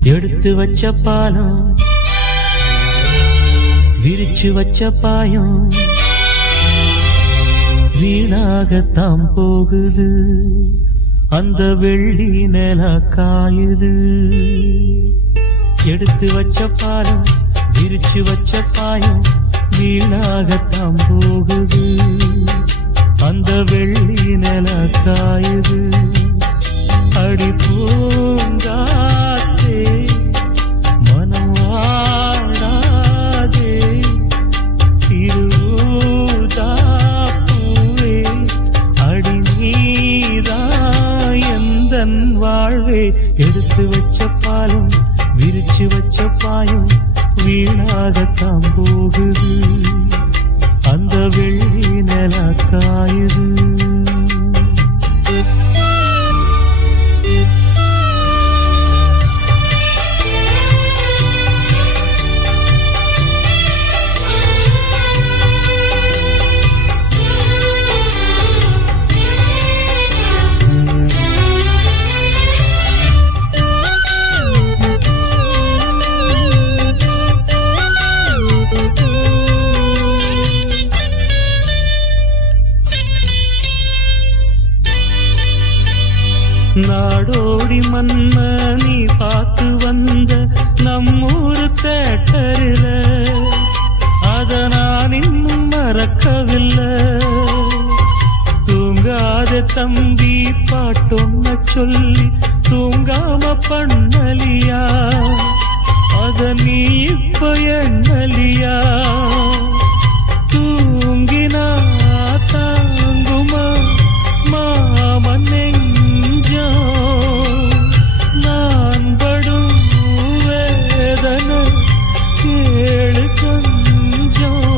எடுத்து வச்ச பாலம் விரிச்சு வச்ச பாயம் வீணாகத்தான் போகுது, அந்த வெள்ளி நில காயுது. எடுத்து வச்ச பாலம் விரிச்சு வச்ச பாயம் வீணாகத்தான் போகுது, அந்த வெள்ளி நில காயுது. அடி பூங்காத்தே மன வீணாகத்தான் போகுது அந்த வெள்ளி நில காயுது. நாடோடி மன்ன நீ பார்த்து வந்த நம்மூரு தேட்டரில அத நான் இன்னும் மறக்கவில்லை. தூங்காத தம்பி பாட்டொன்ன சொல்லி தூங்காம பண்ணலியா அத நீ இப்ப எண்ணலியா? தூங்கினா தாங்குமா மாமன் நான் படும் வேதனை கேளு கொஞ்சம்.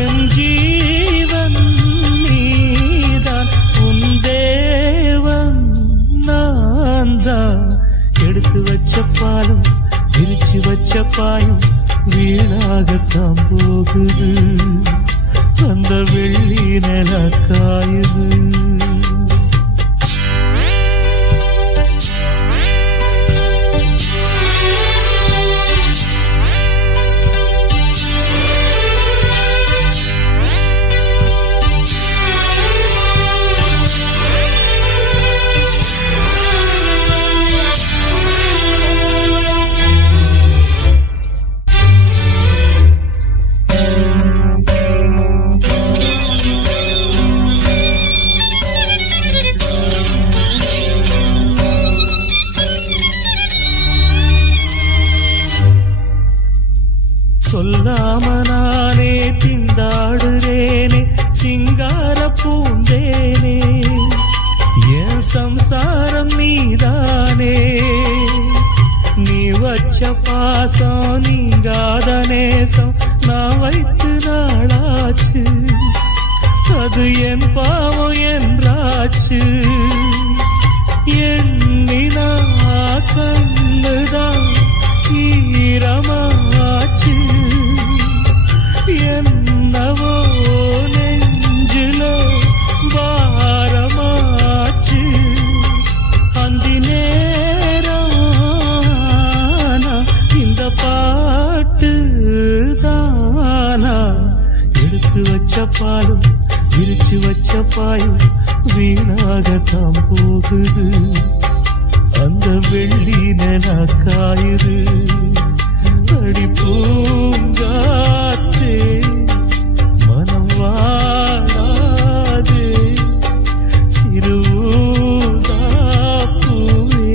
என் ஜீவன் நீதான் உன் தேவன் நான் தான். எடுத்து வச்ச பாலும் விரிச்சு வச்ச பாயும் வீணாகத்தான் போகுது அந்த வெள்ளி நில காயுது. சொல்லாம நானே திண்டாடுறேனே சிங்கார பூந்தேனே என் சம்சாரம் நீதானே. நீ வச்ச பாசம் நீங்காத நேசம் நான் வைத்து நாளாச்சு அது என் பாவம் என்றாச்சு. எண்ணினா கண்ணுதான் ஈரமாச்சு என்னவோ நெஞ்சில பாரமாச்சு. அந்தி நேரம் இந்த பாட்டு தானா? எடுத்து வச்ச பாலும் விரிச்சு வச்ச பாயும் வீணாகத்தான் போகுது அந்த வெள்ளி நில காயுது. அடி பூங்காற்றே மனம் வாழாதே சிறுதாப்பூவே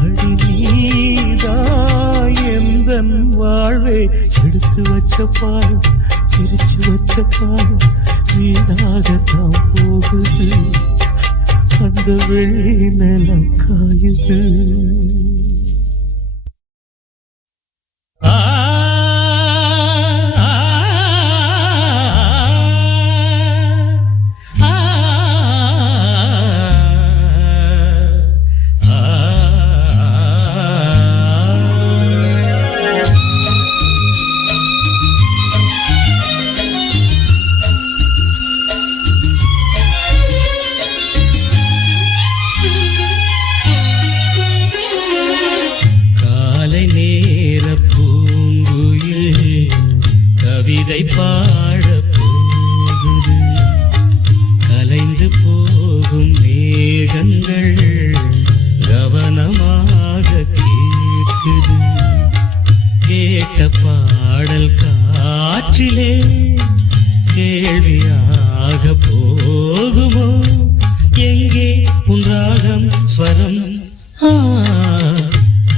அடி நீதா எந்தன் வாழ்வே. எடுத்து வச்ச பாலும் பிரிச்சு வச்ச பாலும் வீணாகத்தான் போகுது அந்த வெள்ளி நில காயுது. கவிதை பாட போகுது கலைந்து போகும் மேகங்கள் கவனமாக கேட்குது. கேட்ட பாடல் காற்றிலே கேள்வியாக போகுமோ? எங்கே உன் ராகம் ஸ்வரம்?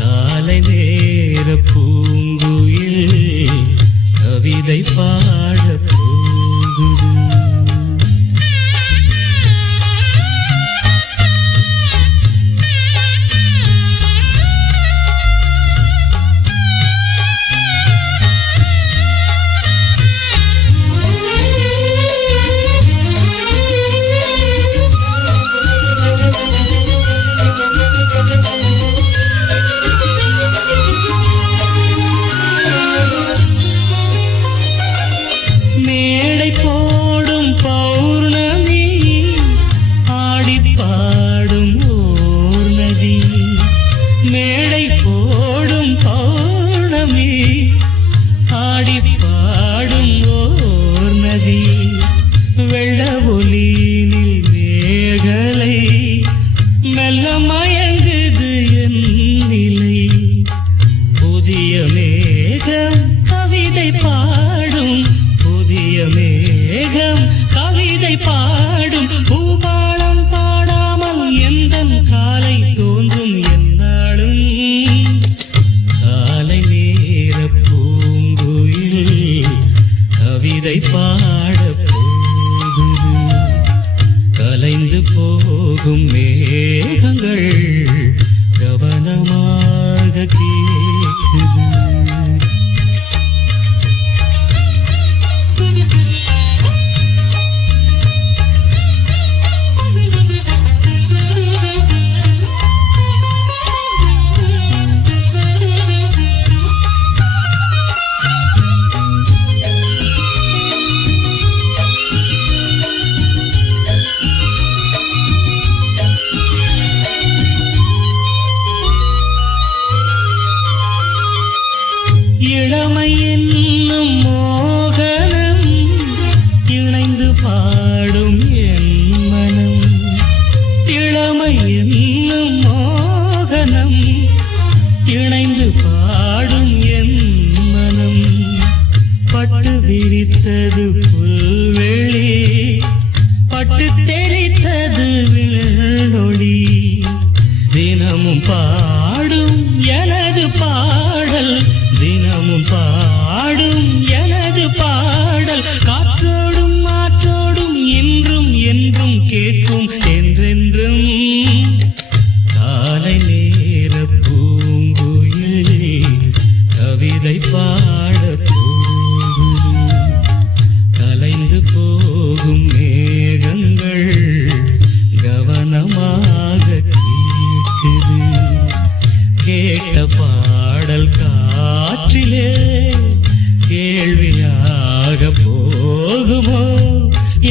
காலை நேர பூங்குயில் கவிதை பாட போகுது. இளமை என்னும் மோகனம் இணைந்து பாடும் என் மனம். இளமை என்னும் மோகனம் இணைந்து பாடும் என் மனம். பட்டு விரித்தது புல்வெளி, பட்டு தெரித்தது விண்ணொளி. தினமும் பாடும் எனது பாடல், தினமும் பாடும் எனது பாடல். காற்றோடும் மாற்றோடும் இன்றும் என்றும் கேட்கும் என்றென்றும். காலை நேர பூங்குயில் கவிதை பாட போகுது. கலைந்து போகும் மேகங்கள் கவனமாக கேட்குது. கேட்ட பாடல் காற்றிலே கேள்வியாக போகுமோ?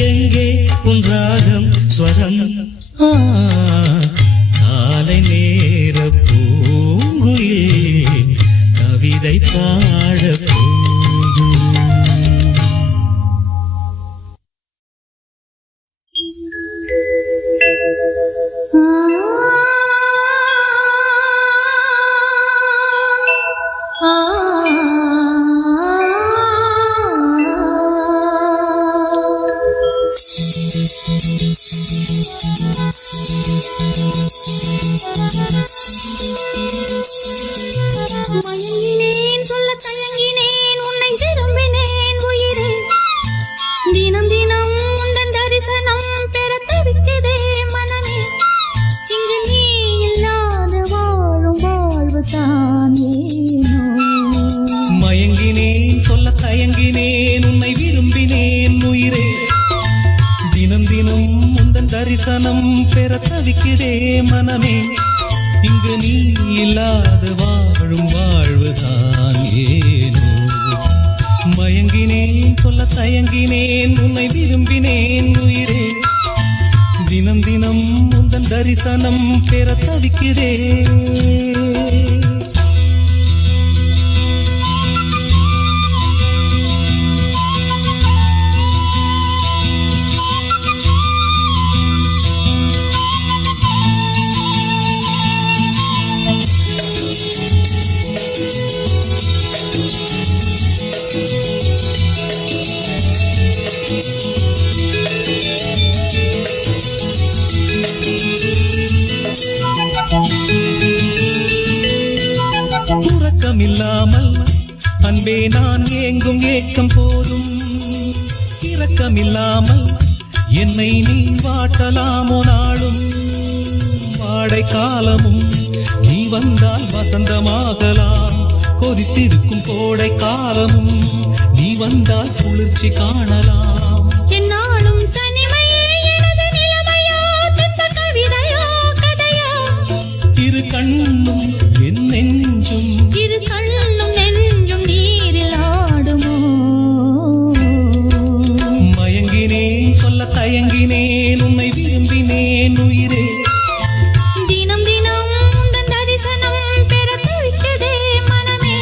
எங்கே உன் ராகம் ஸ்வரம்? காலை நேர பூங்குயில் கவிதை பாட போகுது. மயங்கினேன் சொல்ல தயங்கினேன் உன்னை விரும்பினேன் உயிரே. தினம் தினம் உந்தன் தரிசனம் பெற தவிக்குதே மனமே. இங்கு நீ இல்லாத வாழும் வாழ்வு தான் ஏனோ. மயங்கினேன் சொல்ல தயங்கினேன் உன்னை விரும்பினேன் உயிரே. தினம் தினம் உந்தன் தரிசனம் பெற தவிக்குதே மனமே. இங்கு நீ இல்லாத வாழும் வாழ்வுதான் ஏனோ. மயங்கினேன் சொல்ல தயங்கினேன் உன்னை விரும்பினேன் உயிரே. தினம் தினம் உந்தன் தரிசனம் பெற தவிக்கிறேன். உறக்கமில்லாமல் அன்பே நான் ஏங்கும் ஏக்கம் போதும். இரக்கமில்லாமல் என்னை நீ வாட்டலாமோ நாளும். வாடை காலமும் நீ வந்தால் வசந்தமாகலாம். கொதித்திருக்கும் கோடை காலமும் நீ வந்தால் குளிர்ச்சி காணலாம். என்னாலும் தனிமையே எனது நிலைமையோ, துன்ப கவிதையோ கதையோ. இரு கண்ணும் என் நெஞ்சும், இரு கண்ணும் நெஞ்சும் நீரில் ஆடுமோ. மயங்கினேன் சொல்ல தயங்கினேன் உன்னை விரும்பினேன் உயிரே. தினம் தினம் உந்தன் தரிசனம் பெற தவிக்குதே மனமே.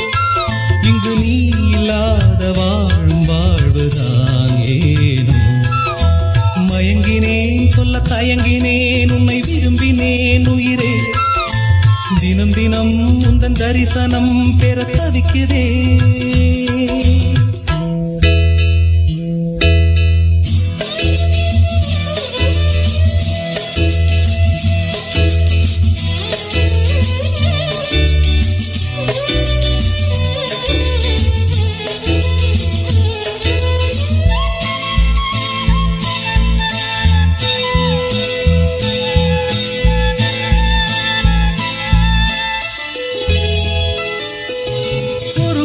இங்கு நீ இல்லாத வாழும் வாழ்வுதான் ஏனோ. மயங்கினேன் சொல்ல தயங்கினேன் உன்னை விரும்பினேன் உயிரே. தினம் தினம் உந்தன் தரிசனம் பெற தவிக்கிறேன்.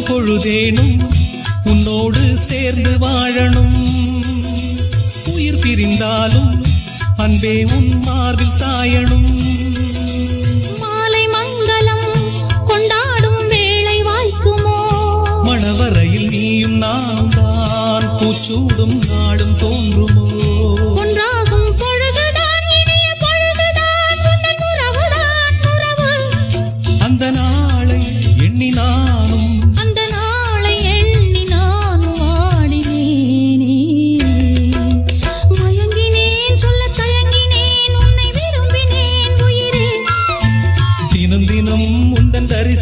பொழுதேனும் உன்னோடு சேர்ந்து வாழணும். உயிர் பிரிந்தாலும் அன்பே உன் மார்பில் சாயணும். மாலை மங்களம் கொண்டாடும் வேளை வாய்க்குமோ. மணவரையில் நீயும் நானும் தான் பூச்சூடும் நாடும் தோன்றுமோ. ஒன்றாகும் பொழுதுதான் இனிய பொழுதுதான் உந்தன் உறவுதான் உறவு. அந்த நாளை எண்ணி நானும், அந்த நாளை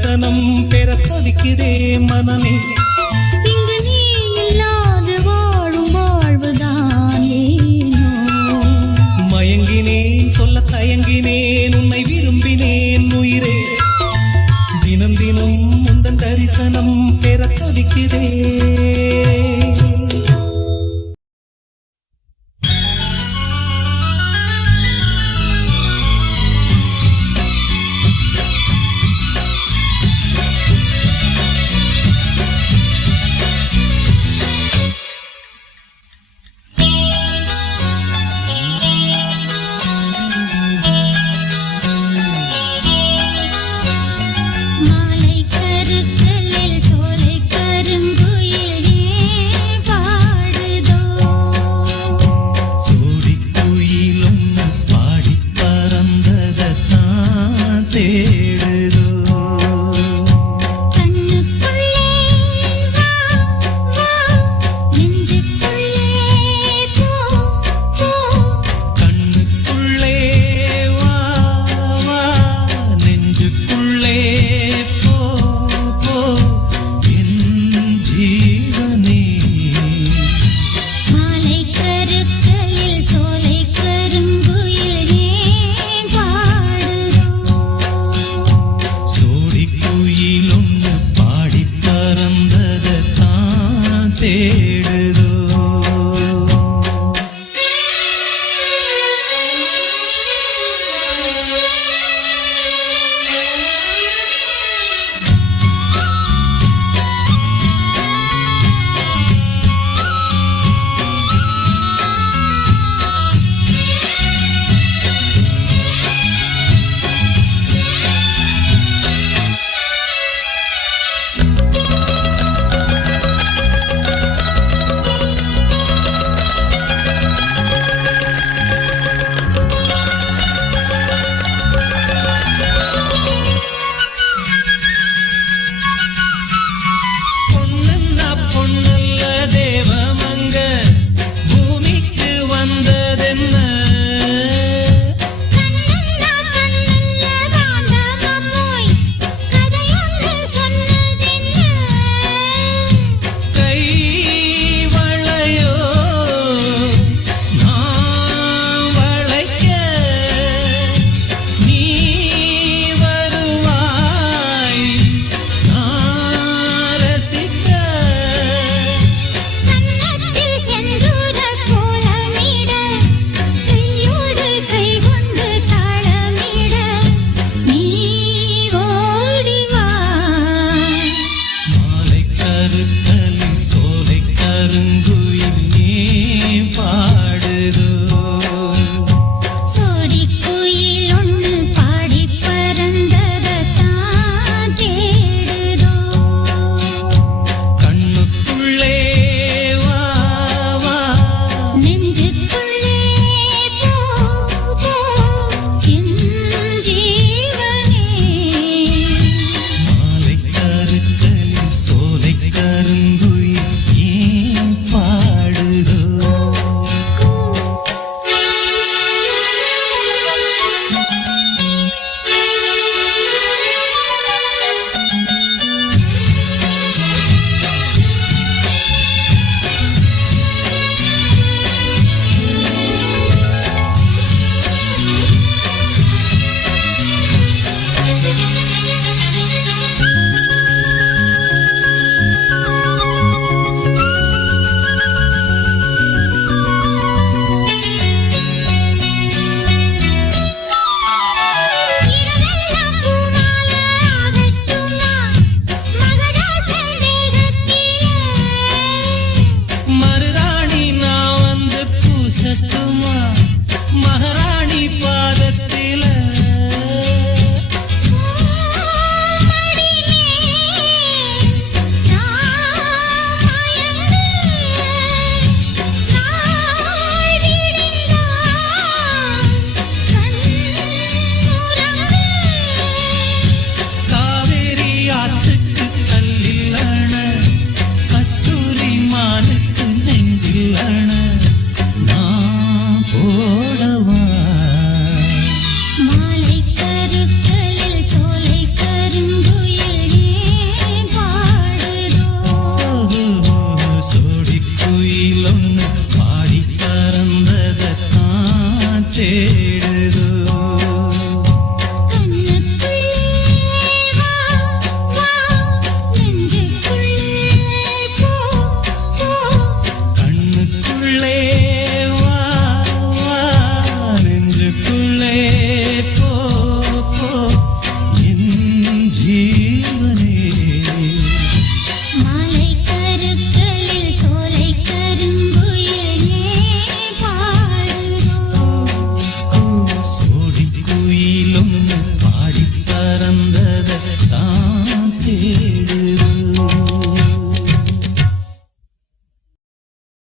தரிசனம் பெற தவிக்குதே மனமே. இங்கு நீ இல்லாது வாழும் வாழ்வுதான் ஏனோ. மயங்கினேன் சொல்ல தயங்கினேன் உன்னை விரும்பினேன் உயிரே. தினம் தினம் உந்தன் தரிசனம் பெற தவிக்குதே.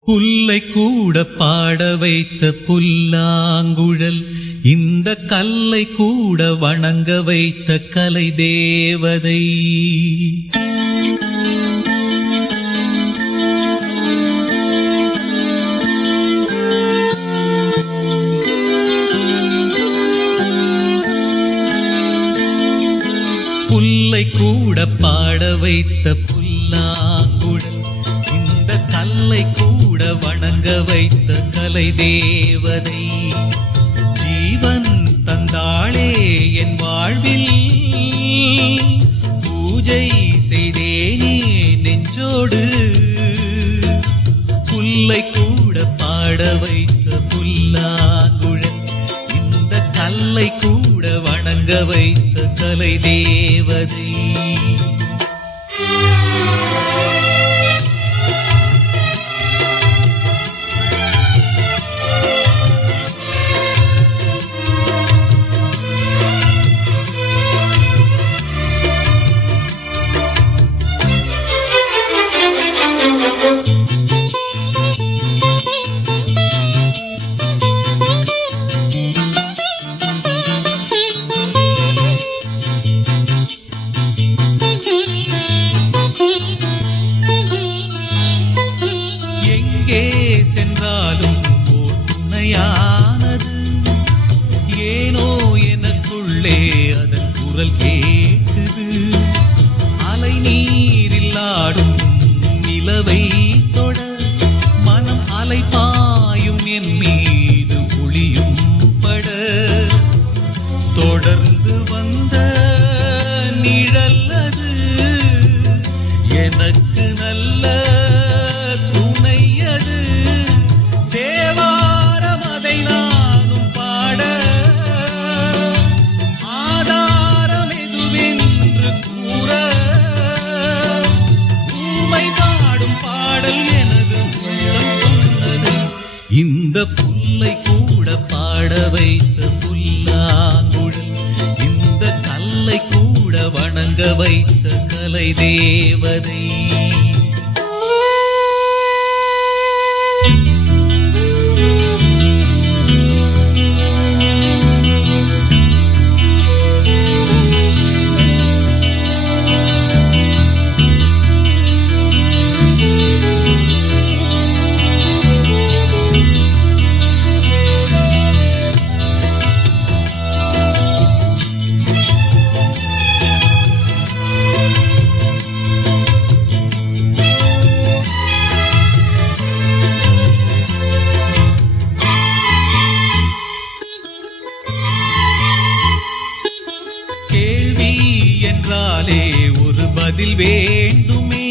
புல்லை கூட பாட வைத்த புல்லாங்குழல், இந்த கல்லை கூட வணங்க வைத்த கலை தேவதை. புல்லை கூட பாட வைத்த புல்லாங்குழல், இந்த கல்லை கூட வணங்க வைத்த கலை தேவதை. ஜீவன் தந்தாளே என் வாழ்வில், பூஜை செய்தேனே நெஞ்சோடு. புல்லை கூட பாட வைத்த புல்லாங்குழல், இந்த கல்லை கூட வணங்க வைத்த கலை தேவதை. சென்றாலும் ஓர் துணையானது, ஏனோ எனக்குள்ளே அதன் குரல் கேட்குது. அலை நீரில் ஆடும் நிலவை தொட, மனம் அலை பாயும் என் மீது ஒளியும் பட. தொடர்ந்து வந்த நிழல் அது, எனக்கு நல்ல துணையது. தேவாரம் அதை நானும் பாட, ஆதாரம் எதுவென்று கூற. ஊமை பாடும் பாடல் எனது உள்ளம் சொன்னது. இந்த புல்லை கூட பாட வைத்த புல்லாங்குழல், இந்த கல்லை கூட வணங்க வைத்த கலை தேவதை. என்றாலே ஒரு பதில் வேண்டுமே,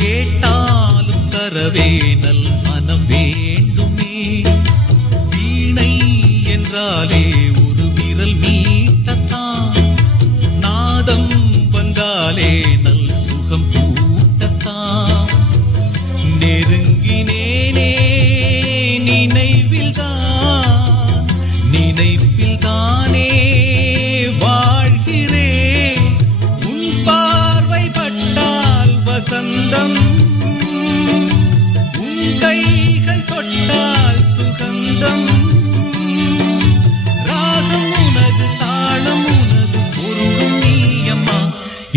கேட்டாலும் தரவே நல் மனம் வேண்டுமே. வீணை என்றாலே ஒரு விரல் மீட்டத்தான், நாதம் வந்தாலே நல் சுகம் கூட்டத்தான். நெருங்கினேனே நினைவில்தான், நினைப்பில்தானே வாழ்கிறேன். உன் பார்வை பட்டால் வசந்தம், உன் கைகள் தொட்டால் சுகந்தம். ராகம் உனது, தாளம் உனது, பொருளும் நீயம்மா.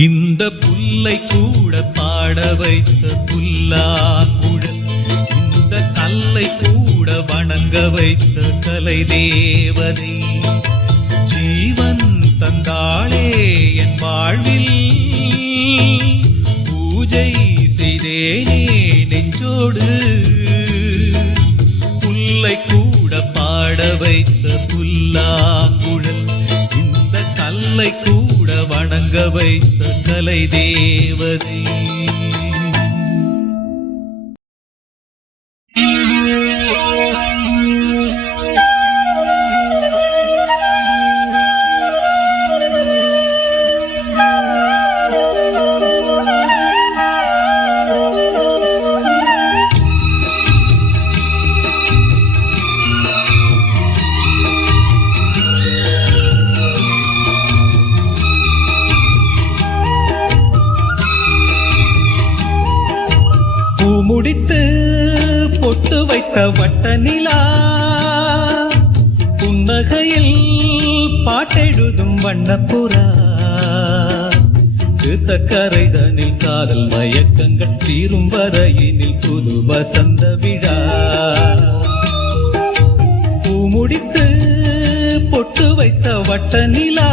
இந்த புல்லை கூட பாட வைத்த புல்லாங்குழல், இந்த கல்லை கூட வணங்க வைத்த கலை தேவதை. ஜீவன் தந்தாளே என் வாழ்வில், பூஜை செய்தேனே நெஞ்சோடு. புல்லை கூட பாட வைத்த புல்லாங்குழல், இந்த கல்லை கூட வணங்க வைத்த கலை தேவதை. வண்ணப்புறா தீர்த்தக்கரைதனில் காதல் மயக்கங்கள் தீரும் வரையினில் புது வசந்த விழா பூமுடித்து பொட்டு வைத்த வட்ட நிலா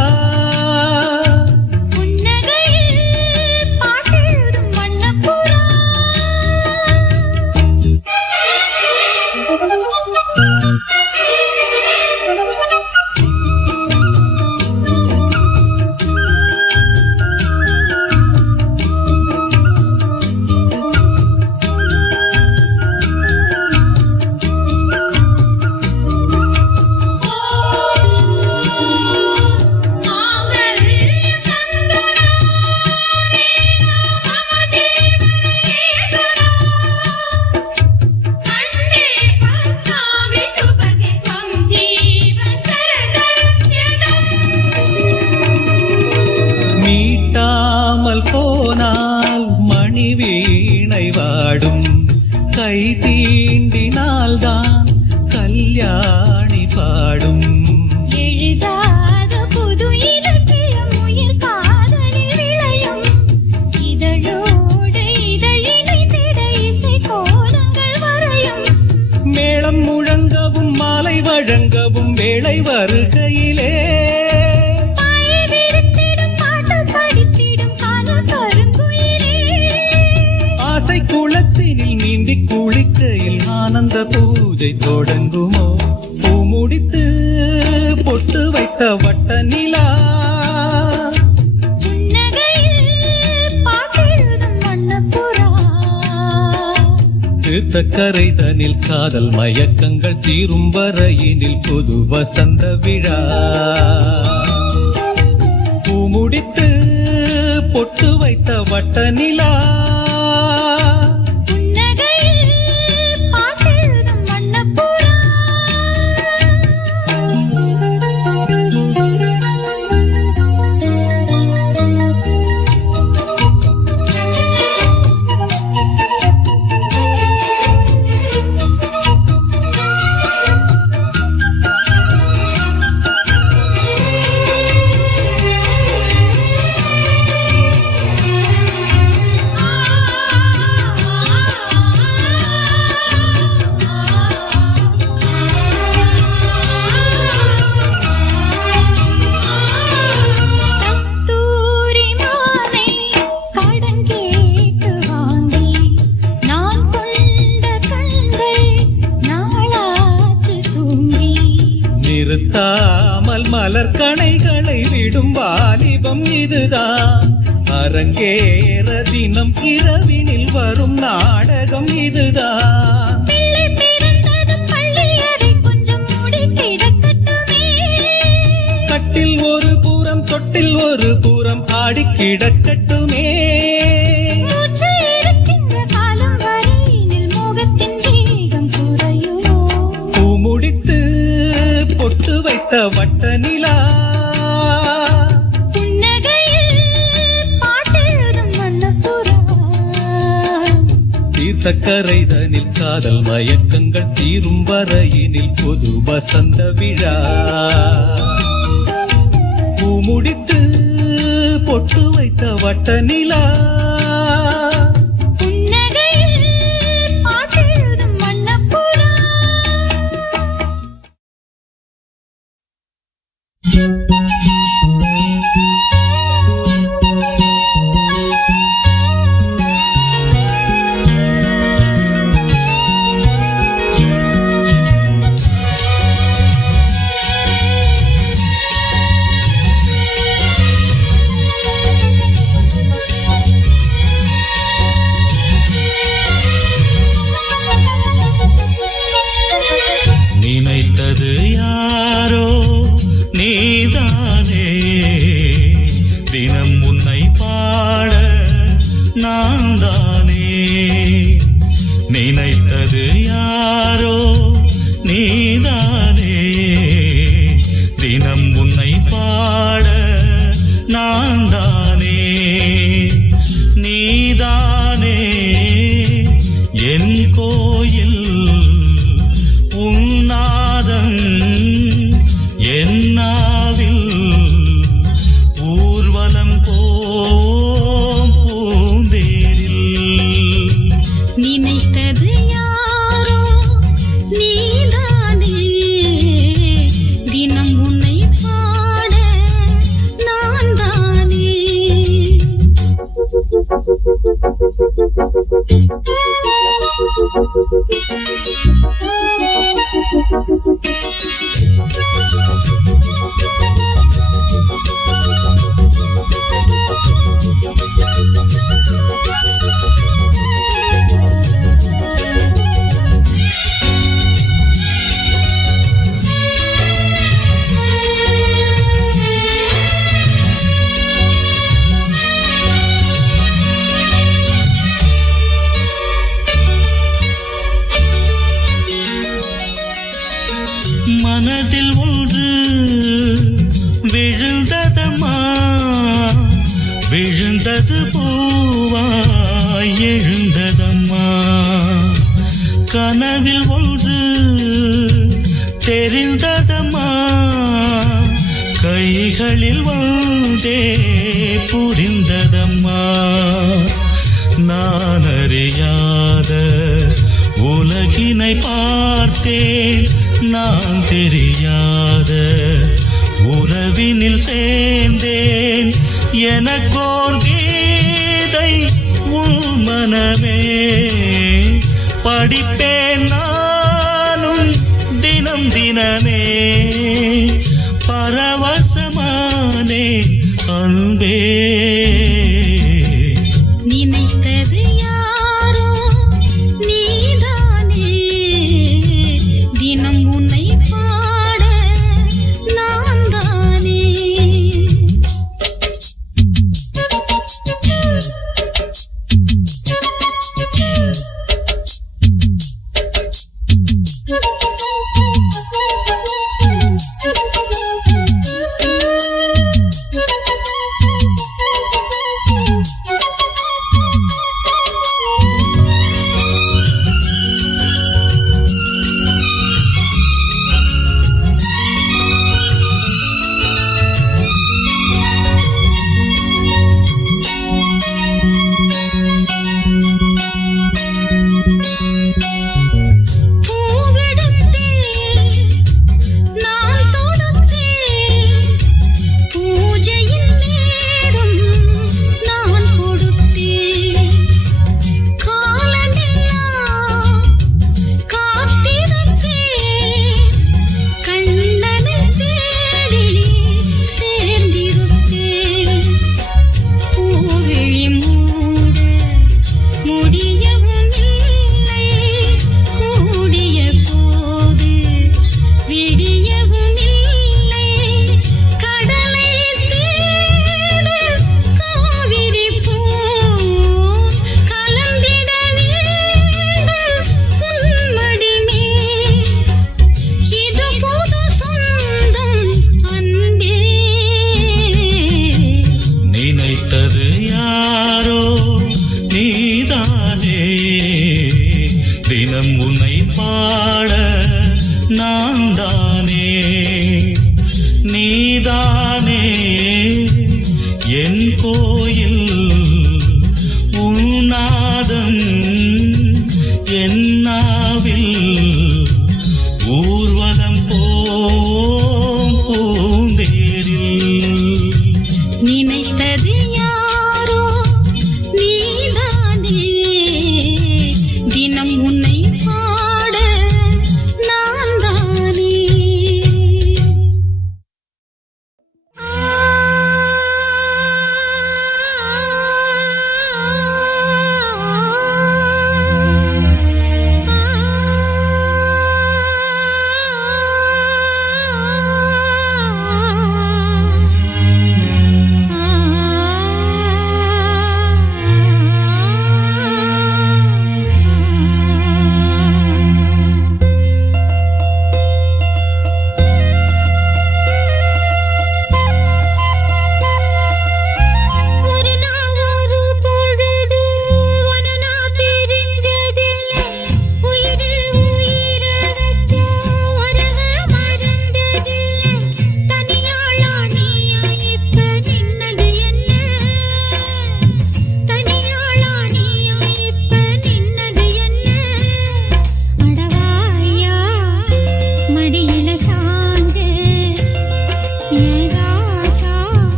போனால் மணி வீணை வாடும் கை தீண்டினால்தான் கல்யாணி பாடும் எழுதாத புது இலக்கியம் உயிர் காதலில் விளையும் இதழோடு இதழினிட இசை கோலங்கள் வரையும் மேளம் முழங்கவும் மாலை வழங்கவும் வேளை வருகையிலே குளத்தினில் நீந்தி குளிக்கையில் ஆனந்த பூஜை தொடங்குமோ பூமுடித்து பொட்டு வைத்த வட்ட நிலா தீர்த்தக்கரைதனில் காதல் மயக்கங்கள் தீரும் வரையினில் புது வசந்த விழா பூமுடித்து பொட்டு வைத்த வட்ட நிலா நிறுத்தாமல் மலர் கணைகளை விடும் வாலிபம் இதுதான் அரங்கேற தினம் இரவினில் வரும் நாடகம் இதுதான் கட்டில் ஒரு புறம் தொட்டில் ஒரு புறம் ஆடி கிடக்கட்டுமே பூமுடித்து பொட்டு வைத்த வட்ட நிலா தீர்த்தக்கரைதனில் காதல் மயக்கங்கள் தீரும் வரையினில் பொது வசந்த விழா பூமுடித்து பொட்டு வைத்த வட்ட நிலா நினைத்தது யாரோ நீதானே தினம் உன்னை பாட நான் தானே நினைத்தது யாரோ நீதானே தினம் உன்னை பாட நான் தானே நீதானே என் கோயில் உன்னாதம் என்னாவில் மனதில் ஒன்று விழுந்ததம்மா, விழுந்தது பூவாய் எழுந்ததம்மா. கனவில் ஒன்று தெரிந்ததம்மா, கைகளில் வந்தே புரிந்ததம்மா. நான் அறியாத உலகினை பார்த்தேன், நான் தெரியாத உறவினில் சேர்ந்தேன். எனக்கோர் கீதை உன் மனமே, படிப்பேன் நானும் தினம் தினமே. பரவசமானே அன்பே, நினைத்தது யாரோ நீதானே, தினம் உன்னை பாட நான் தானே.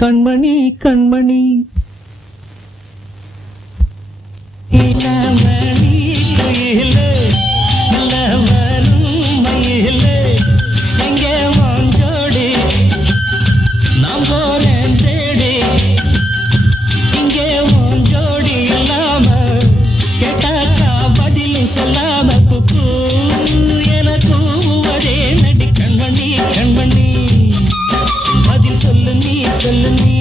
கண்மணி கண்மணி இளமணி குயிலே, நல்ல வரும் மயிலே, எங்கே உன் ஜோடி? நான் போறேன் தேடி, இங்கே உன் ஜோடி இல்லாம, கேட்டாக்கா பதில் சொல்லாம குக்கு என கூவுவதே நடி கண்மணி கண்மணி, பதில் சொல்லு நீ சொல்லு நீ